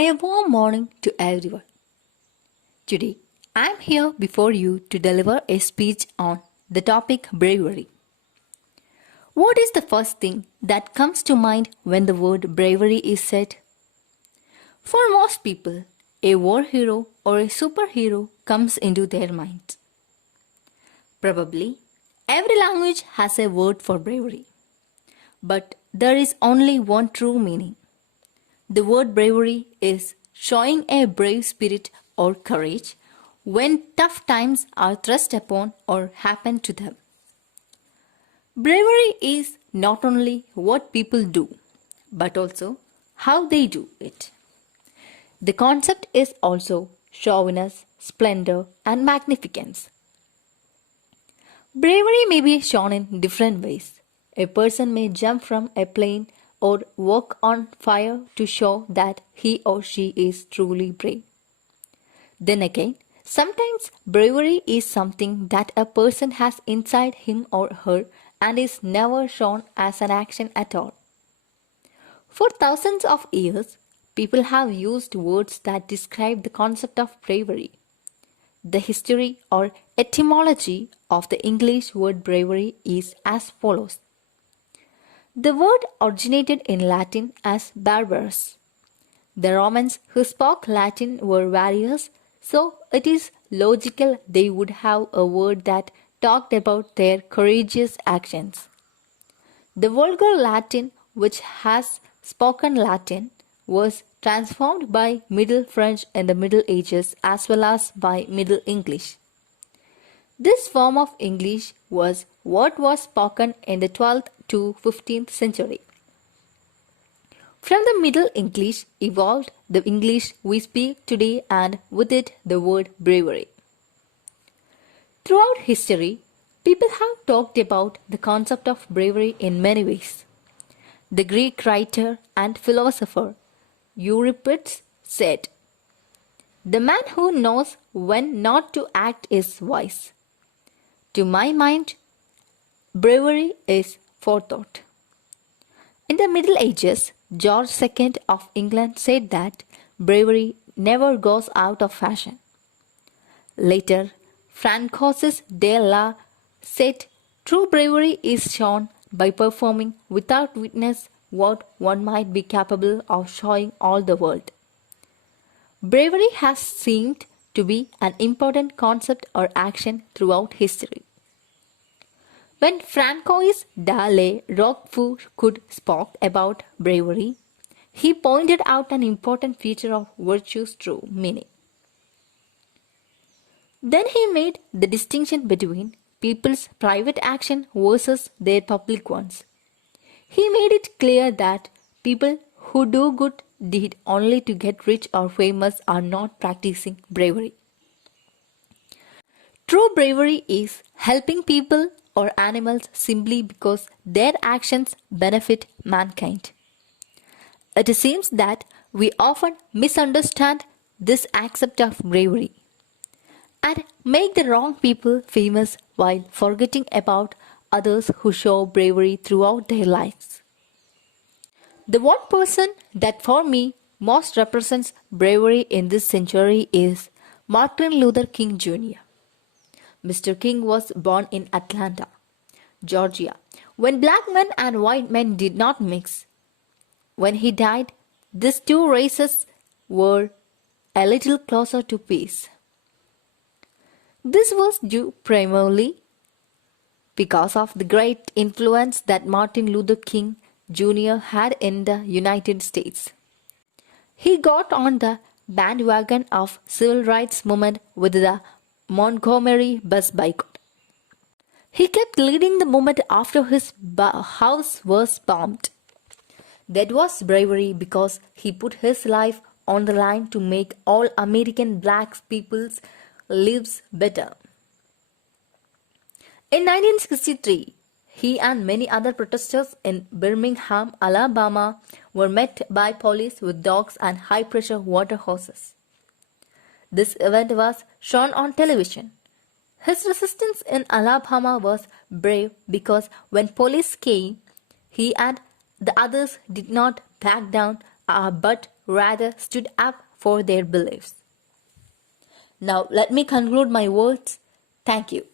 A warm morning to everyone. Today, I am here before you to deliver a speech on the topic bravery. What is the first thing that comes to mind when the word bravery is said? For most people, a war hero or a superhero comes into their minds. Probably, every language has a word for bravery. But there is only one true meaning. The word bravery is showing a brave spirit or courage when tough times are thrust upon or happen to them. Bravery is not only what people do, but also how they do it. The concept is also showiness, splendor, and magnificence. Bravery may be shown in different ways. A person may jump from a plane or walk on fire to show that he or she is truly brave. Then again, sometimes bravery is something that a person has inside him or her and is never shown as an action at all. For thousands of years, people have used words that describe the concept of bravery. The history or etymology of the English word bravery is as follows. The word originated in Latin as barbarus. The Romans who spoke Latin were warriors, so it is logical they would have a word that talked about their courageous actions. The vulgar Latin, which has spoken Latin, was transformed by Middle French in the Middle Ages as well as by Middle English. This form of English was what was spoken in the 12th to 15th century. From the Middle English evolved the English we speak today and with it the word bravery. Throughout history, people have talked about the concept of bravery in many ways. The Greek writer and philosopher Euripides said, "The man who knows when not to act is wise." To my mind, bravery is forethought. In the Middle Ages, George II of England said that bravery never goes out of fashion. Later, Francois de la said true bravery is shown by performing without witness what one might be capable of showing all the world. Bravery has seemed to be an important concept or action throughout history. When Francois de la Rochefoucauld spoke about bravery, he pointed out an important feature of virtue's true meaning. Then he made the distinction between people's private action versus their public ones. He made it clear that people who do good deed only to get rich or famous are not practicing bravery. True bravery is helping people or animals simply because their actions benefit mankind. It seems that we often misunderstand this aspect of bravery and make the wrong people famous while forgetting about others who show bravery throughout their lives. The one person that for me most represents bravery in this century is Martin Luther King Jr. Mr. King was born in Atlanta, Georgia, when black men and white men did not mix. When he died, these two races were a little closer to peace. This was due primarily because of the great influence that Martin Luther King Jr. had in the United States. He got on the bandwagon of civil rights movement with the Montgomery bus boycott. He kept leading the movement after his house was bombed. That was bravery because he put his life on the line to make all American black people's lives better. In 1963, he and many other protesters in Birmingham, Alabama were met by police with dogs and high-pressure water hoses. This event was shown on television. His resistance in Alabama was brave because when police came, he and the others did not back down but rather stood up for their beliefs. Now, let me conclude my words. Thank you.